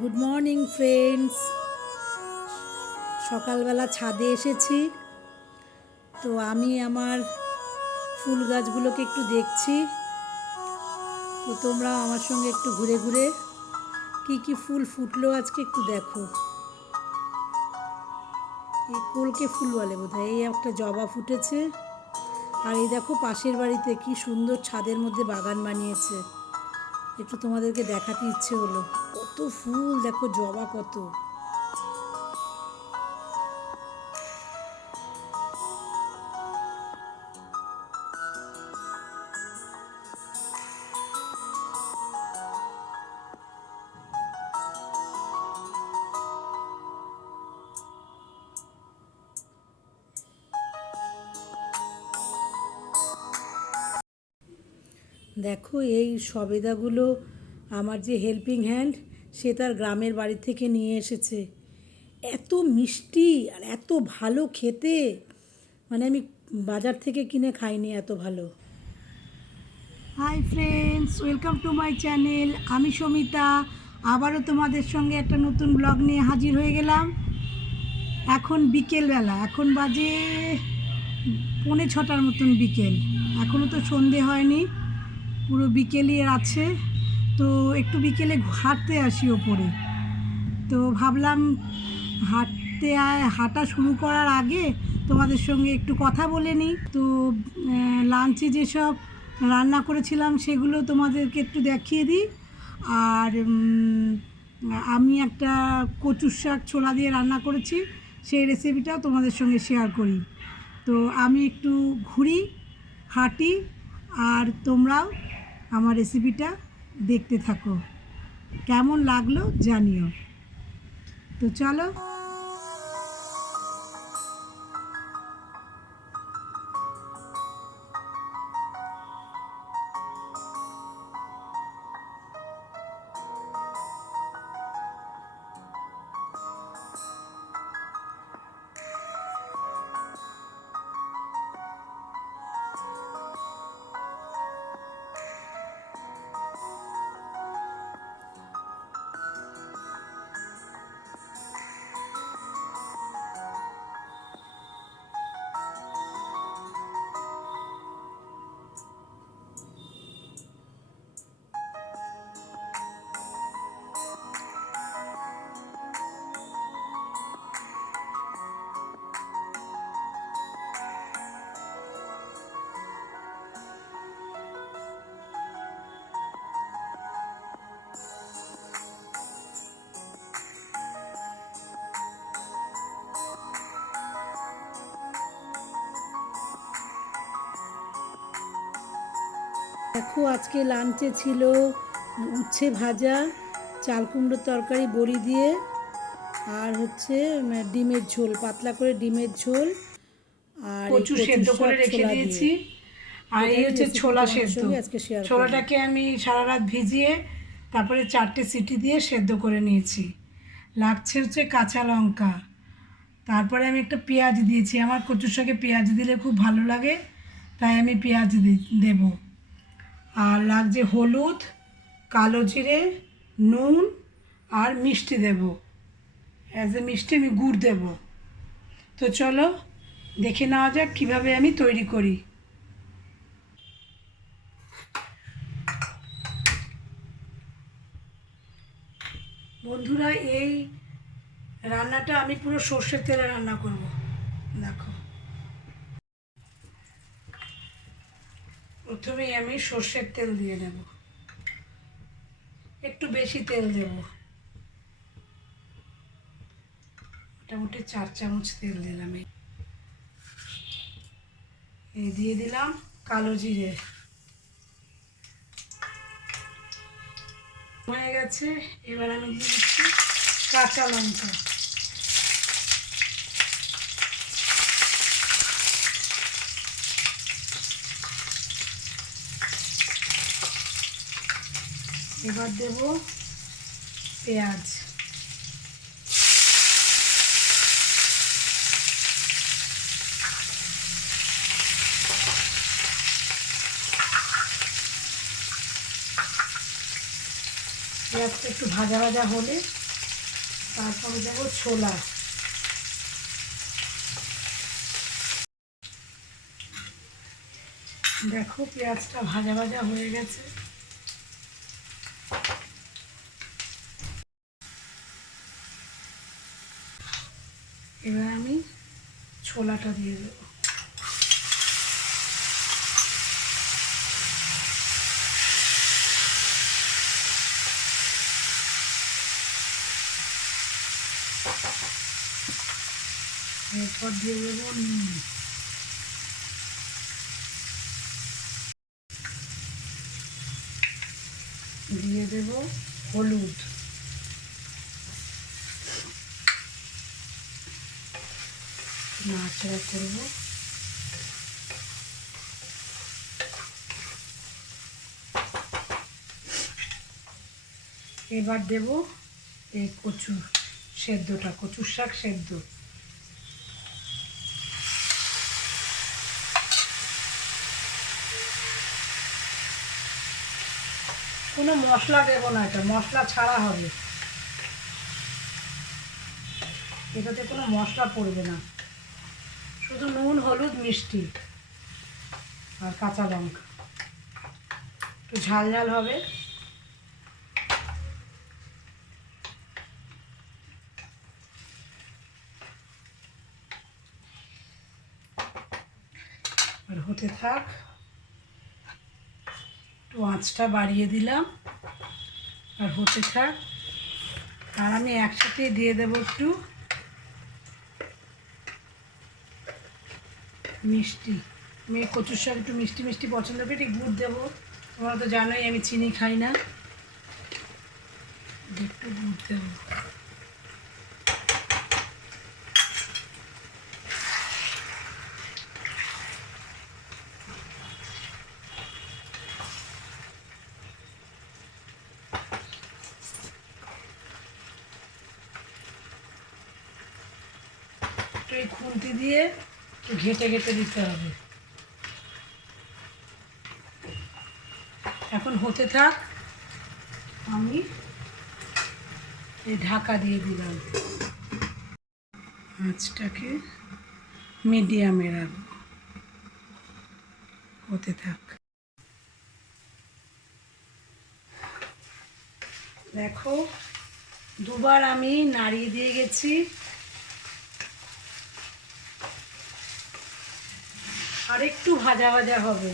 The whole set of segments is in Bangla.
Good morning friends. সকালবেলা ছাদে এসেছি, তো আমি আমার ফুল গাছগুলোকে একটু দেখছি। তো তোমরাও আমার সঙ্গে একটু ঘুরে ঘুরে কি কি ফুল ফুটলো আজকে একটু দেখো। এই কলকে ফুল বলে বোধহয়। এই একটা জবা ফুটেছে, আর এই দেখো পাশের বাড়িতে কি সুন্দর ছাদের মধ্যে বাগান বানিয়েছে। একটু তোমাদেরকে দেখাতে ইচ্ছে হলো, কত ফুল দেখো, জবা কত। দেখো এই সবেদাগুলো আমার যে হেল্পিং হ্যান্ড, সে তার গ্রামের বাড়ি থেকে নিয়ে এসেছে। এত মিষ্টি আর এত ভালো খেতে, মানে আমি বাজার থেকে কিনে খাইনি এত ভালো। Hi friends, welcome to my channel. আমি সমিতা, আবারও তোমাদের সঙ্গে একটা নতুন ব্লগ নিয়ে হাজির হয়ে গেলাম। এখন বিকেলবেলা, এখন বাজে 5:45 মতন বিকেল। এখনও তো সন্ধে হয়নি, পুরো বিকেলই আছে। তো একটু বিকেলে হাঁটতে আসি ওপরে। তো ভাবলাম হাঁটা শুরু করার আগে তোমাদের সঙ্গে একটু কথা বলে নিই। তো লাঞ্চে যেসব রান্না করেছিলাম সেগুলো তোমাদেরকে একটু দেখিয়ে দিই। আর আমি একটা কচুর শাক ছোলা দিয়ে রান্না করেছি, সেই রেসিপিটাও তোমাদের সঙ্গে শেয়ার করি। তো আমি একটু ঘুরি, হাঁটি, আর তোমরাও আমার রেসিপিটা দেখতে থাকো। কেমন লাগলো জানিও। তো চলো। দেখো আজকে লাঞ্চে ছিল উচ্ছে ভাজা, চাল কুমড়োর তরকারি বড়ি দিয়ে, আর হচ্ছে ডিমের ঝোল, পাতলা করে ডিমের ঝোল, আর কচু সেদ্ধ করে রেখে দিয়েছি। আর এই হচ্ছে ছোলা সেদ্ধ। ছোলাটাকে আমি সারা রাত ভিজিয়ে তারপরে 4টে সিটি দিয়ে সেদ্ধ করে নিয়েছি। লাগছে হচ্ছে কাঁচা লঙ্কা, তারপরে আমি একটা পেঁয়াজ দিয়েছি। আমার কচুর শাকে পেঁয়াজ দিলে খুব ভালো লাগে, তাই আমি পেঁয়াজ দেব। আর লাগছে হলুদ, কালো জিরে, নুন আর মিষ্টি দেব। অ্যাজ এ মিষ্টি আমি গুড় দেব। তো চলো দেখে নেওয়া যাক কীভাবে আমি তৈরি করি। বন্ধুরা, এই রান্নাটা আমি পুরো সর্ষের তেলে রান্না করব। দেখো, প্রথমেই আমি সর্ষের তেল দিয়ে নেব, একটু বেশি তেল দেব, মোটামুটি 4 চামচ তেল দিলাম। এই দিয়ে দিলাম কালো জিরে, হয়ে গেছে। এবার আমি দিয়ে দিচ্ছি কাঁচা লঙ্কা, এবার দেব পেঁয়াজ, পেঁয়াজটা একটু ভাজা ভাজা হলে তারপরে দেবো ছোলা। দেখো পেঁয়াজটা ভাজা ভাজা হয়ে গেছে। এবার আমি ছোলাটা দিয়ে দেবো। এরপর দিয়ে দেবো নুন। দিয়ে দেবো হলুদ। নাড়াচাড়া করবো। এবার দেব এই কচু সেদ্ধটা, কচুর শাক সেদ্ধ। কোনো মশলা দেবো না, এটা মশলা ছাড়া হবে, এটাতে কোনো মশলা পড়বে না, শুধু নুন হলুদ মিষ্টি আর কাঁচা লঙ্কা, একটু ঝাল ঝাল হবে। আর হতে থাক, একটু আঁচটা বাড়িয়ে দিলাম আর হতে থাক। আর আমি একসাথে দিয়ে দেবো একটু মিষ্টি। আমি কচুর শাক একটু মিষ্টি মিষ্টি পছন্দ করি, একটু গুড় দেবো। তোমরা তো জানোই আমি চিনি খাই না, একটু গুড় দেবো। একটু এই খুন্তি দিয়ে একটু ঘেটে ঘেটে দিতে হবে। এখন হতে থাক, আমি এই ঢাকা দিয়ে দিলাম। আঁচটাকে মিডিয়ামে রাখবো, হতে থাক। দেখো দুবার আমি নাড়িয়ে দিয়ে গেছি। আর একটু ভাজা ভাজা হবে।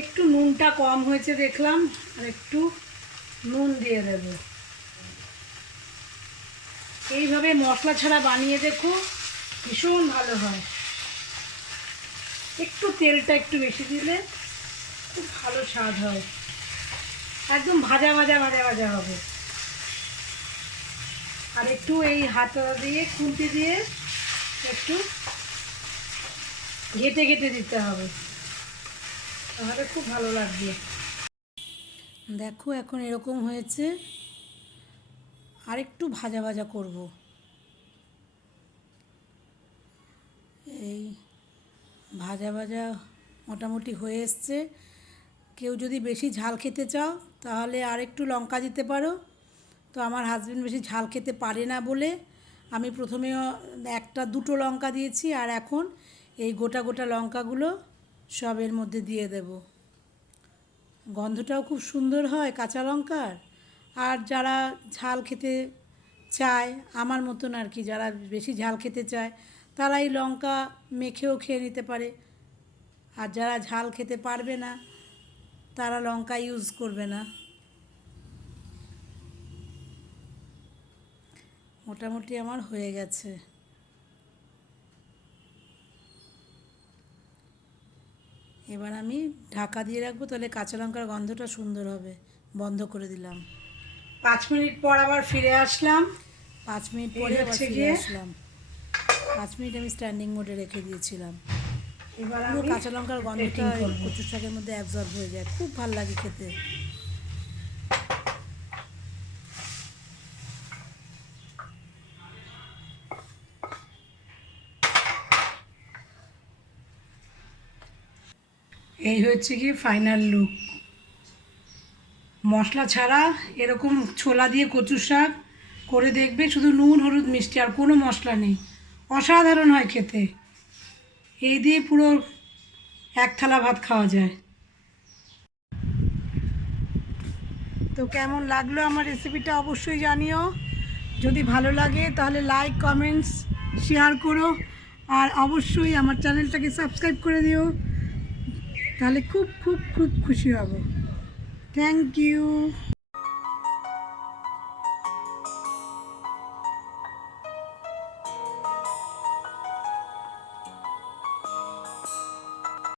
একটু নুনটা কম হয়েছে দেখলাম, আর একটু নুন দিয়ে দেব। এইভাবে মশলা ছাড়া বানিয়ে দেখো, ভীষণ ভালো হয়। একটু তেলটা একটু বেশি দিলে খুব ভালো স্বাদ হয়, একদম ভাজা ভাজা ভাজা ভাজা হবে। আর একটু এই হাতা দিয়ে খুন্তি দিয়ে একটু ঘেটে ঘেটে দিতে হবে, তাহলে খুব ভালো লাগবে। দেখো এখন এরকম হয়েছে, আর একটু ভাজা ভাজা করব। এই ভাজা ভাজা মোটামুটি হয়ে এসছে। কেউ যদি বেশি ঝাল খেতে চাও তাহলে আর একটু লঙ্কা দিতে পারো। তো আমার হাজবেন্ড বেশি ঝাল খেতে পারে না বলে আমি প্রথমে একটা দুটো লঙ্কা দিয়েছি, আর এখন এই গোটা গোটা লঙ্কাগুলো সব এর মধ্যে দিয়ে দেব। গন্ধটাও খুব সুন্দর হয় কাঁচা লঙ্কার। আর যারা ঝাল খেতে চায় আমার মতন আর কি, যারা বেশি ঝাল খেতে চায় তারা এই লঙ্কা মেখেও খেয়ে নিতে পারে। আর যারা ঝাল খেতে পারবে না তারা লঙ্কা ইউজ করবে না। মোটামুটি আমার হয়ে গেছে। এবার আমি ঢাকা দিয়ে রাখবো, তাহলে কাঁচা লঙ্কার গন্ধটা সুন্দর হবে। বন্ধ করে দিলাম। 5 মিনিট পর আবার ফিরে আসলাম। 5 মিনিট পরে আবার ফিরে আসলাম। 5 মিনিট আমি স্ট্যান্ডিং মোডে রেখে দিয়েছিলাম। এবার পুরো কাঁচা লঙ্কার গন্ধটা কচুর শাকের মধ্যে অ্যাবজর্ব হয়ে যায়, খুব ভালো লাগে খেতে। এই হচ্ছে কি ফাইনাল লুক। মশলা ছাড়া এরকম ছোলা দিয়ে কচুর শাক করে দেখবে, শুধু নুন হলুদ মিষ্টি, আর কোনো মশলা নেই। অসাধারণ হয় খেতে। এই দিয়ে পুরো এক থালা ভাত খাওয়া যায়। তো কেমন লাগলো আমার রেসিপিটা অবশ্যই জানিও। যদি ভালো লাগে তাহলে লাইক কমেন্টস শেয়ার করো, আর অবশ্যই আমার চ্যানেলটাকে সাবস্ক্রাইব করে দিও, তাহলে খুব খুব খুব খুশি হব। Thank you.